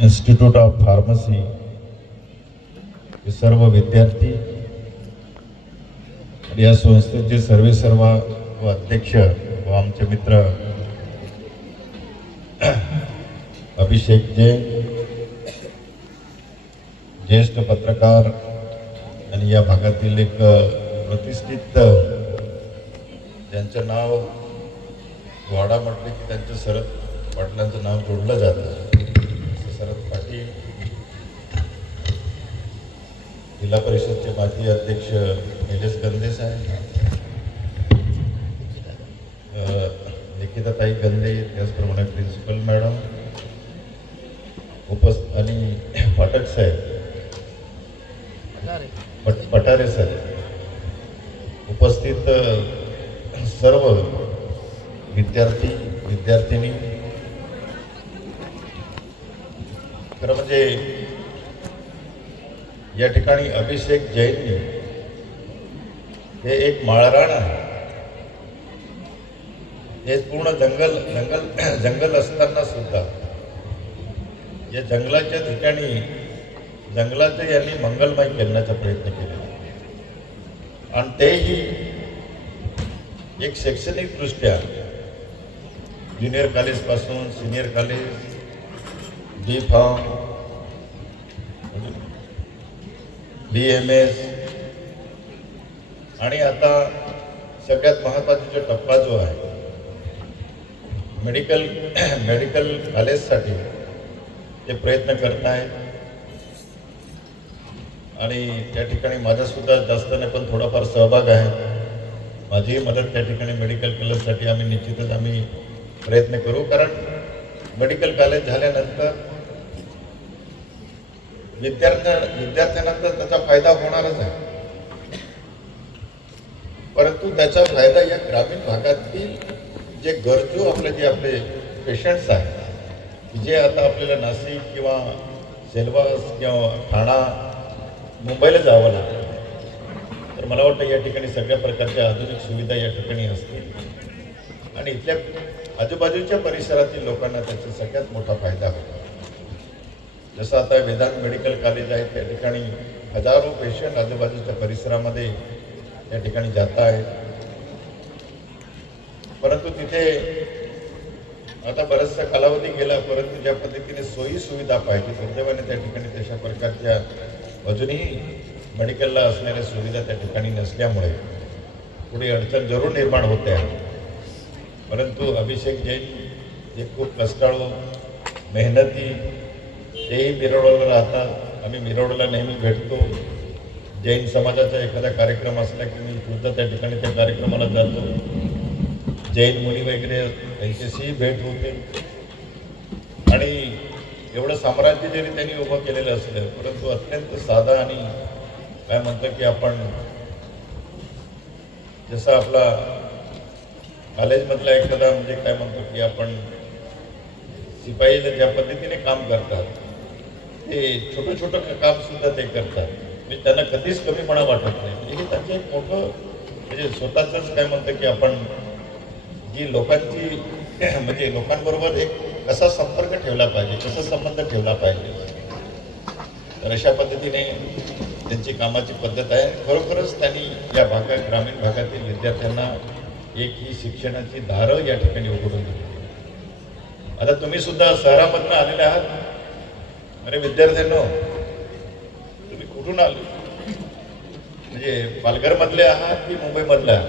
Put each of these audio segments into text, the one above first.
Institute of pharmacy हे सर्व विद्यार्थी आणि या संस्थेचे सर्वे सर्व व अध्यक्ष व आमचे मित्र अभिषेक जैन ज्येष्ठ पत्रकार आणि या भागातील एक प्रतिष्ठित ज्यांचं नाव वाडा म्हटलं की त्यांचं सरद पाटलांचं नाव जोडलं जातं. शरद पाटील. जिल्हा परिषदचे माजी अध्यक्ष निलेश गंदे साहेब. निकिताताई गंदे त्याचप्रमाणे प्रिन्सिपल मॅडम. उपस् आणि फाटक साहेब. पट पटारे साहेब. उपस्थित सर्व विद्यार्थी विद्यार्थिनी खरं म्हणजे या ठिकाणी अभिषेक जैननी हे एक माळराण आहे. हे पूर्ण जंगल जंगल जंगल असताना सुद्धा या जंगलाच्या ठिकाणी जंगलाचं यांनी मंगलमय करण्याचा प्रयत्न केला. आणि तेही एक शैक्षणिकदृष्ट्या junior कॉलेजपासून senior college B pharm B M S आणि आता सगळ्यात महत्त्वाचा जो टप्पा जो आहे मेडिकल मेडिकल कॉलेजसाठी ते प्रयत्न करत आहेत आणि त्या ठिकाणी माझासुद्धा जास्त नाही पण थोडाफार सहभाग आहे. माझीही मदत त्या ठिकाणी मेडिकल कॉलेजसाठी आम्ही निश्चितच आम्ही प्रयत्न करू. कारण मेडिकल कॉलेज झाल्यानंतर विद्यार्थ्या विद्यार्थ्यांना तर त्याचा फायदा होणारच आहे. परंतु त्याचा फायदा या ग्रामीण भागातील जे गरजू आपले जे आपले पेशंट्स आहेत जे आता आपल्याला नाशिक किंवा सेलवास किंवा ठाणा मुंबईला जावं लागतं तर मला वाटतं या ठिकाणी सगळ्या प्रकारच्या आधुनिक सुविधा या ठिकाणी असतील. आणि इथल्या आजूबाजूच्या परिसरातील लोकांना त्याचा सगळ्यात मोठा फायदा होतो जसं आता वेदांत मेडिकल कॉलेज आहे त्या ठिकाणी हजारो पेशंट आजूबाजूच्या परिसरामध्ये त्या ठिकाणी जात आहेत. परंतु तिथे आता बराचसा कालावधी गेला परंतु ज्या पद्धतीने सोयी सुविधा पाहिजे दुर्दैवाने त्या ठिकाणी तशा प्रकारच्या अजूनही मेडिकलला असलेल्या सुविधा त्या ठिकाणी नसल्यामुळे पुढे अडचण जरूर निर्माण होते आहे. परंतु अभिषेक जैन हे खूप कष्टाळू मेहनती तेही मिरवडला राहतात आम्ही मिरवडला नेहमी भेटतो. जैन समाजाचा एखादा कार्यक्रम असला की मी सुद्धा त्या ठिकाणी त्या कार्यक्रमाला जातो. जैन मुली वगैरे यांच्याशीही भेट होते. आणि एवढं साम्राज्य जरी त्यांनी उभं केलेलं असलं परंतु अत्यंत साधा आणि काय म्हणतो की आपण जसं आपला कॉलेजमधला एखादा म्हणजे काय म्हणतो की आपण शिपाईला ज्या पद्धतीने काम करतात ते छोटं छोटं काम सुद्धा ते करतात. म्हणजे त्यांना कधीच कमीपणा वाटत नाही. म्हणजे हे त्यांचं एक मोठं म्हणजे स्वतःच काय म्हणतं की आपण जी लोकांची म्हणजे लोकांबरोबर एक कसा संपर्क ठेवला पाहिजे कसा संबंध ठेवला पाहिजे. तर अशा पद्धतीने त्यांची कामाची पद्धत आहे. खरोखरच त्यांनी या भागात ग्रामीण भागातील विद्यार्थ्यांना एक ही शिक्षणाची दारं या ठिकाणी उघडून दिली. आता तुम्ही सुद्धा शहरामधनं आलेले आहात. अरे विद्यार्थ्यांनो तुम्ही कुठून आले? म्हणजे पालघरमधले आहात की मुंबईमधले आहात?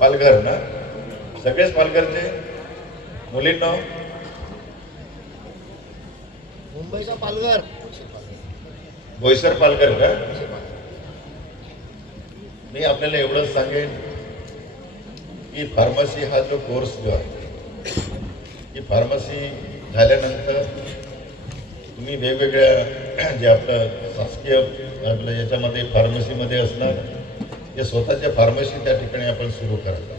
पालघर ना? सगळेच पालघरचे मुलींना. मुंबईचा पालघर. बोईसर पालघर का? मी आपल्याला एवढंच सांगेन की फार्मसी हा जो कोर्स जो आहे की फार्मसी झाल्यानंतर तुम्ही वेगवेगळ्या जे आपलं शासकीय आपलं याच्यामध्ये फार्मसीमध्ये असणार जे स्वतःच्या फार्मसी त्या ठिकाणी आपण सुरू करतो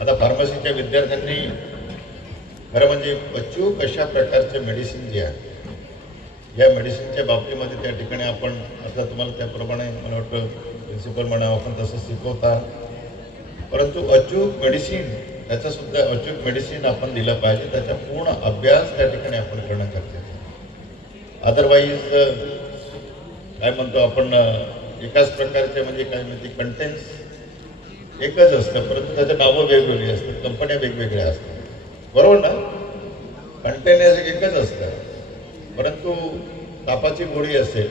आता फार्मसीच्या विद्यार्थ्यांनी खरं म्हणजे अचूक अशा प्रकारचे मेडिसिन जे आहे या मेडिसिनच्या बाबतीमध्ये त्या ठिकाणी आपण आता तुम्हाला त्याप्रमाणे मला वाटतं प्रिन्सिपल म्हणा आपण तसं शिकवता. परंतु अचूक मेडिसिन त्याचासुद्धा अचूक मेडिसिन आपण दिलं पाहिजे त्याचा पूर्ण अभ्यास त्या ठिकाणी आपण करणं गरजेचं अदरवाईज काय म्हणतो आपण एकाच प्रकारचे म्हणजे काय म्हणते कंटेंट्स एकच असतं. परंतु त्याचं नावं वेगवेगळी असतात कंपन्या वेगवेगळ्या असतात. बरोबर ना? कंटेनर्स एकच असतं. परंतु तापाची गोळी असेल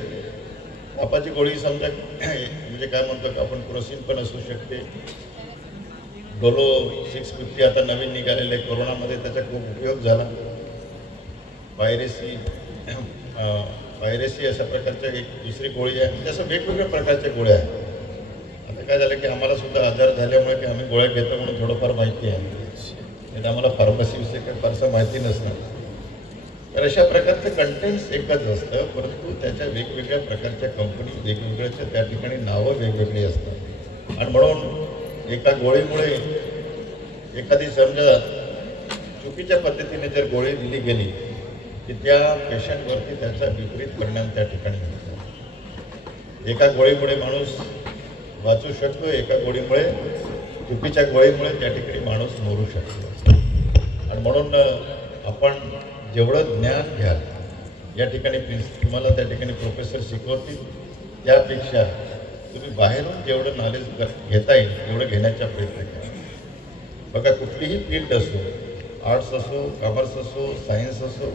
तापाची गोळी समजा म्हणजे काय म्हणतो आपण क्रोसिन पण असू शकते. डोलो सिक्स फिफ्टी आता नवीन निघालेले आहे कोरोनामध्ये त्याचा खूप उपयोग झाला. व्हायरसी पायरेसी अशा प्रकारच्या एक दुसरी गोळी आहे. म्हणजे असं वेगवेगळ्या प्रकारच्या गोळ्या आहेत. आता काय झालं की आम्हाला सुद्धा आजार झाल्यामुळे की आम्ही गोळ्या घेतो म्हणून थोडंफार माहिती आहे. आणि आम्हाला फार्मसीविषयी काही फारसं माहिती नसणार. तर अशा प्रकारचं कंटेंट्स एकच असतं परंतु त्याच्या वेगवेगळ्या प्रकारच्या कंपनी वेगवेगळ्याच्या त्या ठिकाणी नावं वेगवेगळी असतात. आणि म्हणून एका गोळीमुळे एखादी समजा चुकीच्या पद्धतीने जर गोळी दिली गेली की त्या पेशंटवरती त्याचा विपरीत परिणाम त्या ठिकाणी होतो. एका गोळीमुळे माणूस वाचू शकतो एका गोळीमुळे चुकीच्या गोळीमुळे त्या ठिकाणी माणूस मरू शकतो. आणि म्हणून आपण जेवढं ज्ञान घ्याल या ठिकाणी प्रिन्स तुम्हाला त्या ठिकाणी प्रोफेसर शिकवतील. त्यापेक्षा तुम्ही बाहेरून जेवढं नॉलेज घेता येईल तेवढं घेण्याचा प्रयत्न करा. बघा कुठलीही फील्ड असो आर्ट्स असो कॉमर्स असो सायन्स असो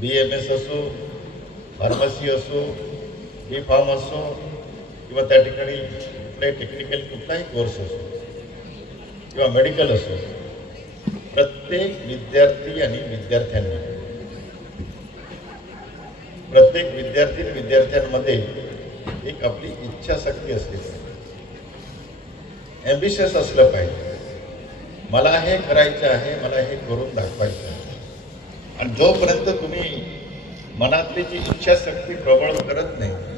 बी एम एस असो फार्मसी असो बी फार्म असो किंवा त्या ठिकाणी कुठलाही टेक्निकल कुठलाही कोर्स असो किंवा मेडिकल असो प्रत्येक विद्यार्थी आणि विद्यार्थ्यांनी प्रत्येक विद्यार्थी विद्यार्थ्यांमध्ये एक आपली इच्छाशक्ती असली पाहिजे. ॲम्बिशियस असलं पाहिजे. मला हे करायचं आहे मला हे करून दाखवायचं आणि जोपर्यंत तुम्ही मनातली जी इच्छाशक्ती प्रबळ करत नाही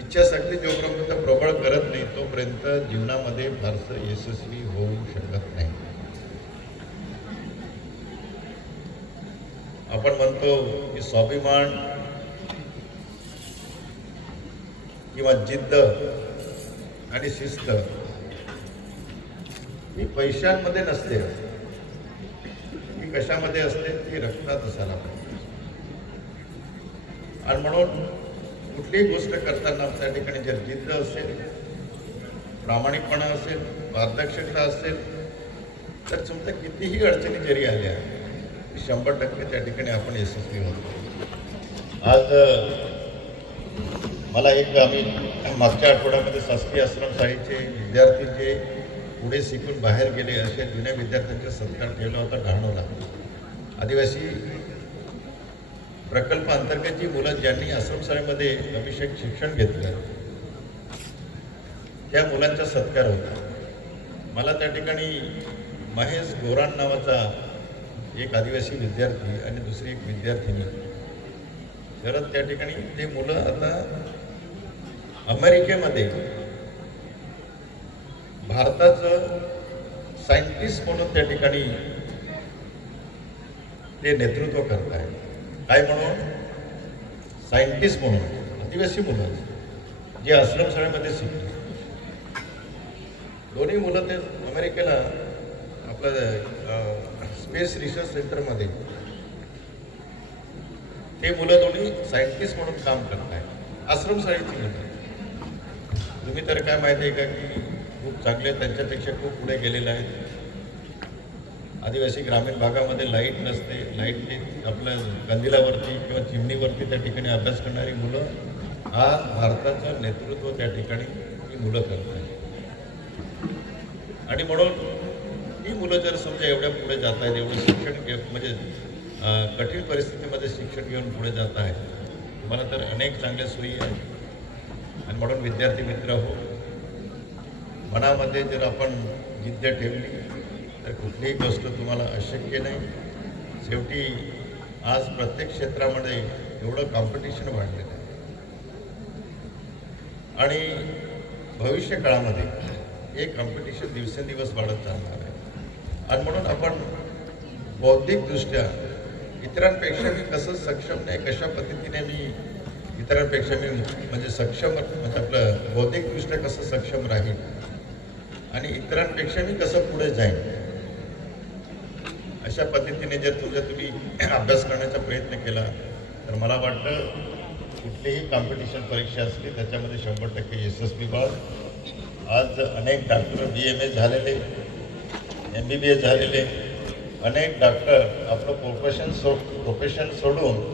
इच्छाशक्ती जोपर्यंत प्रबळ करत नाही तोपर्यंत जीवनामध्ये फारसं यशस्वी होऊ शकत नाही. आपण म्हणतो की स्वाभिमान किंवा जिद्द आणि शिस्त ही पैशांमध्ये नसते. कशामध्ये असते ती रक्षणात असायला पाहिजे. आणि म्हणून कुठलीही गोष्ट करताना त्या ठिकाणी जर जिद्द असेल प्रामाणिकपणा असेल पारदर्शकता असेल तर तुमच्या कितीही अडचणी जरी आल्या शंभर टक्के त्या ठिकाणी आपण यशस्वी होतो आज मला एक आम्ही मागच्या आठवड्यामध्ये शासकीय आश्रमशाळेचे विद्यार्थी जे पुढे शिकून बाहेर गेले असे जुन्या विद्यार्थ्यांचा सत्कार ठेवला होता डहाणूला आदिवासी प्रकल्प अंतर्गत जी मुलं ज्यांनी आश्रमशाळेमध्ये अभिषेक शिक्षण घेतलं त्या मुलांचा सत्कार होता. मला त्या ठिकाणी महेश गोरान नावाचा एक आदिवासी विद्यार्थी आणि दुसरी एक विद्यार्थिनी. खरंच त्या ठिकाणी ते मुलं आता अमेरिकेमध्ये भारताचं सायंटिस्ट म्हणून त्या ठिकाणी ते नेतृत्व करत आहेत काय म्हणून? सायंटिस्ट म्हणून आदिवासी मुलं. जे आश्रमशाळेमध्ये शिकले. दोन्ही मुलं ते अमेरिकेला आपलं स्पेस रिसर्च सेंटरमध्ये. ते मुलं दोन्ही सायंटिस्ट म्हणून काम करत आहेत आश्रमशाळेची मुलं. तुम्ही तर काय माहिती आहे का की खूप चांगले त्यांच्यापेक्षा खूप पुढे गेलेले आहेत. आदिवासी ग्रामीण भागामध्ये लाइट नसते. लाईटने आपल्या कंदिलावरती किंवा चिमणीवरती त्या ठिकाणी अभ्यास करणारी मुलं हा भारताचं नेतृत्व त्या ठिकाणी ही मुलं करत आहेत. आणि म्हणून ही मुलं जर समजा एवढ्या पुढे जात आहेत एवढं शिक्षण घे म्हणजे कठीण परिस्थितीमध्ये शिक्षण घेऊन पुढे जात आहेत मला तर अनेक चांगल्या सोयी आहेत. आणि म्हणून विद्यार्थी मित्र हो मनामध्ये जर आपण जिद्द ठेवली तर कुठलीही गोष्ट तुम्हाला अशक्य नाही. शेवटी आज प्रत्येक क्षेत्रामध्ये एवढं कॉम्पिटिशन वाढलेलं आहे. आणि भविष्य काळामध्ये हे कॉम्पिटिशन दिवसेंदिवस वाढत चालणार आहे. आणि म्हणून आपण बौद्धिकदृष्ट्या इतरांपेक्षा मी कसं सक्षम नाही कशा पद्धतीने मी इतरांपेक्षा मी म्हणजे सक्षम म्हणजे आपलं बौद्धिकदृष्ट्या कसं सक्षम राहील आणि इतरांपेक्षा मी कसं पुढे जाईन अशा पद्धतीने जर तुझा तुम्ही अभ्यास करण्याचा प्रयत्न केला तर मला वाटतं कुठलीही कॉम्पिटिशन परीक्षा असली त्याच्यामध्ये शंभर टक्के यशस्वी व्हाल. आज अनेक डॉक्टर बी एम एस झालेले एम बी बी एस झालेले अनेक डॉक्टर आपलं प्रोफेशन सो प्रोफेशन सोडून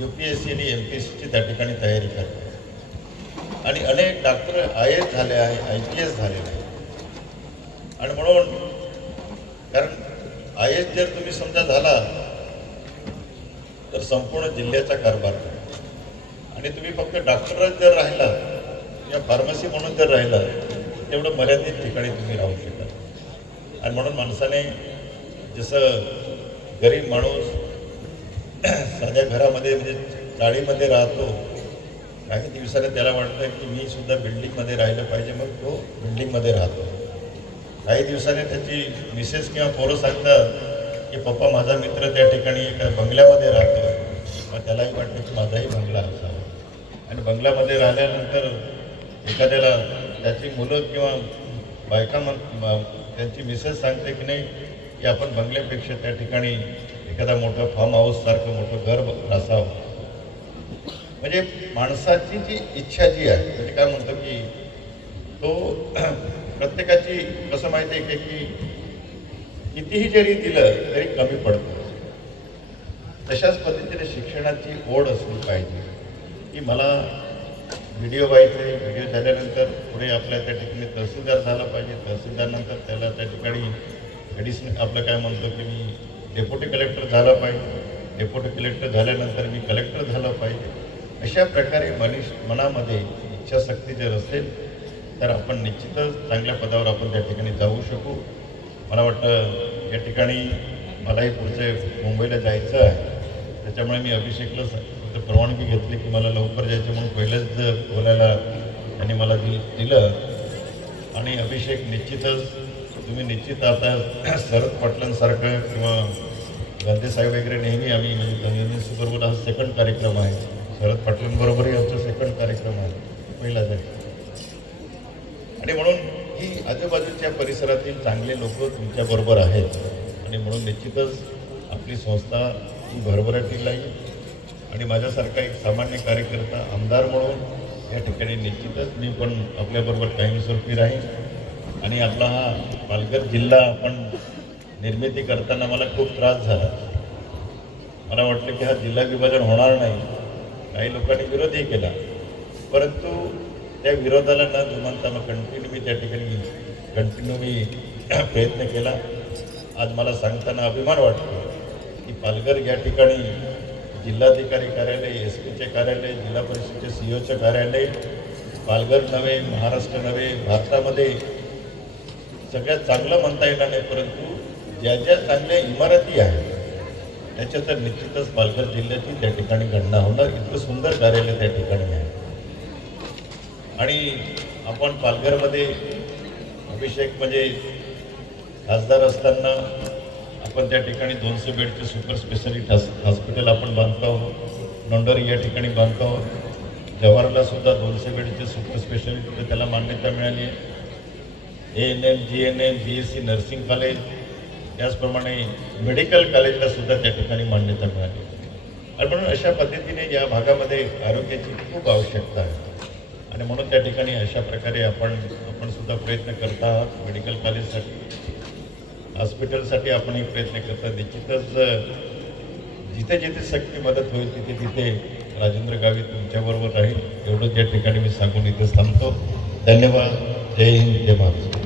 यू पी एस सी आणि एम पी एस सीची त्या ठिकाणी तयारी करतात. आणि अनेक डॉक्टर आय एस झाले आहे आय पी एस झालेले आहे. आणि म्हणून कारण आय एस जर तुम्ही समजा झाला तर संपूर्ण जिल्ह्याचा कारभार आणि तुम्ही फक्त डॉक्टरच जर राहिला या फार्मसी म्हणून जर राहिला तेवढं मर्यादित ठिकाणी तुम्ही राहू शकता. आणि म्हणून माणसाने जसं गरीब माणूस साध्या घरामध्ये म्हणजे चाळीमध्ये राहतो काही दिवसाने त्याला वाटतं की मी सुद्धा बिल्डिंगमध्ये राहिलं पाहिजे मग तो बिल्डिंगमध्ये राहतो. काही दिवसाने त्याची मिसेस किंवा पोरं सांगतात की पप्पा माझा मित्र त्या ठिकाणी एका बंगल्यामध्ये राहतो. मग त्यालाही वाटतं की माझाही बंगला असावा आणि बंगल्यामध्ये राहिल्यानंतर एखाद्याला त्याची मुलं किंवा बायका म्हण त्यांची मिसेस सांगते की नाही की आपण बंगल्यापेक्षा त्या ठिकाणी एखादा मोठं फार्म हाऊससारखं मोठं घर असावं. म्हणजे माणसाची जी इच्छा जी आहे म्हणजे काय म्हणतो की तो प्रत्येकाची कसं माहिती आहे की कितीही जरी दिलं तरी कमी पडतं. तशाच पद्धतीने शिक्षणाची ओढ असली पाहिजे. की मला व्हिडिओ व्हायचे व्हिडिओ झाल्यानंतर पुढे आपल्या त्या ठिकाणी तहसीलदार झाला पाहिजे तहसीलदारनंतर त्याला त्या ठिकाणी ॲडिशनल आपलं काय म्हणतो की मी डेप्युटी कलेक्टर झाला पाहिजे. डेप्युटी कलेक्टर झाल्यानंतर मी कलेक्टर झालं पाहिजे. अशा प्रकारे मनीष मनामध्ये इच्छाशक्ती जर असेल तर आपण निश्चितच चांगल्या पदावर आपण त्या ठिकाणी जाऊ शकू. मला वाटतं या ठिकाणी मलाही पुढचे मुंबईला जायचं आहे. त्याच्यामुळे मी अभिषेकला फक्त परवानगी घेतली की मला लवकर जायचं म्हणून पहिलेच बोलायला त्यांनी मला दि दिलं. आणि अभिषेक निश्चितच तुम्ही निश्चित आता शरद पाटलांसारखं किंवा गांधीसाहेब वगैरे नेहमी आम्ही म्हणजे धन्यवाद हा सेकंड कार्यक्रम आहे. शरद पाटलांबरोबरही आमचा सेकंड कार्यक्रम आहे. पहिलाच जाईल आणि म्हणून ही आजूबाजूच्या परिसरातील चांगले लोक तुमच्याबरोबर आहेत. आणि म्हणून निश्चितच आपली संस्था ही भरभराटीला येईल. आणि माझ्यासारखा एक सामान्य कार्यकर्ता आमदार म्हणून या ठिकाणी निश्चितच मी पण आपल्याबरोबर कायमस्वरूपी राहीन. आणि आपला हा पालघर जिल्हा आपण निर्मिती करताना मला खूप त्रास झाला. मला वाटलं की हा जिल्हा विभाजन होणार नाही. काही लोकांनी विरोधही केला. परंतु त्या विरोधाला न जुमानता मग कंटिन्यू मी त्या ठिकाणी कंटिन्यू मी प्रयत्न केला. आज मला सांगताना अभिमान वाटतो की पालघर या ठिकाणी जिल्हाधिकारी कार्यालय एस पीचे कार्यालय जिल्हा परिषदेचे सी ओचे कार्यालय पालघर नव्हे महाराष्ट्र नव्हे भारतामध्ये सगळ्यात चांगलं म्हणता येणार नाही परंतु ज्या ज्या चांगल्या इमारती आहेत त्याच्या तर निश्चितच पालघर जिल्ह्याची त्या ठिकाणी गणना होणार. इतकं सुंदर कार्यालय त्या ठिकाणी आहे. आणि आपण पालघरमध्ये अभिषेक म्हणजे खासदार असताना आपण त्या ठिकाणी दोनशे बेडचे सुपर स्पेशालिटी हॉस्पिटल आपण बांधतो आहोत. नोंडरी या ठिकाणी बांधतो आहोत. जवाहरला सुद्धा दोनशे बेडचे सुपर स्पेशालिटी त्याला मान्यता मिळाली आहे. A N M G N M B S C nursing college त्याचप्रमाणे मेडिकल कॉलेजला सुद्धा त्या ठिकाणी मान्यता मिळाली आणि म्हणून अशा पद्धतीने या भागामध्ये आरोग्याची खूप आवश्यकता आहे. आणि म्हणून त्या ठिकाणी अशा प्रकारे आपण आपण सुद्धा प्रयत्न करत आहात मेडिकल कॉलेजसाठी. हॉस्पिटलसाठी आपणही प्रयत्न करता. निश्चितच जिथे जिथे शक्ती मदत होईल तिथे तिथे राजेंद्र गावी तुमच्याबरोबर राहील. एवढंच या ठिकाणी मी सांगून इथे थांबतो. धन्यवाद. जय हिंद जय महाराष्ट्र.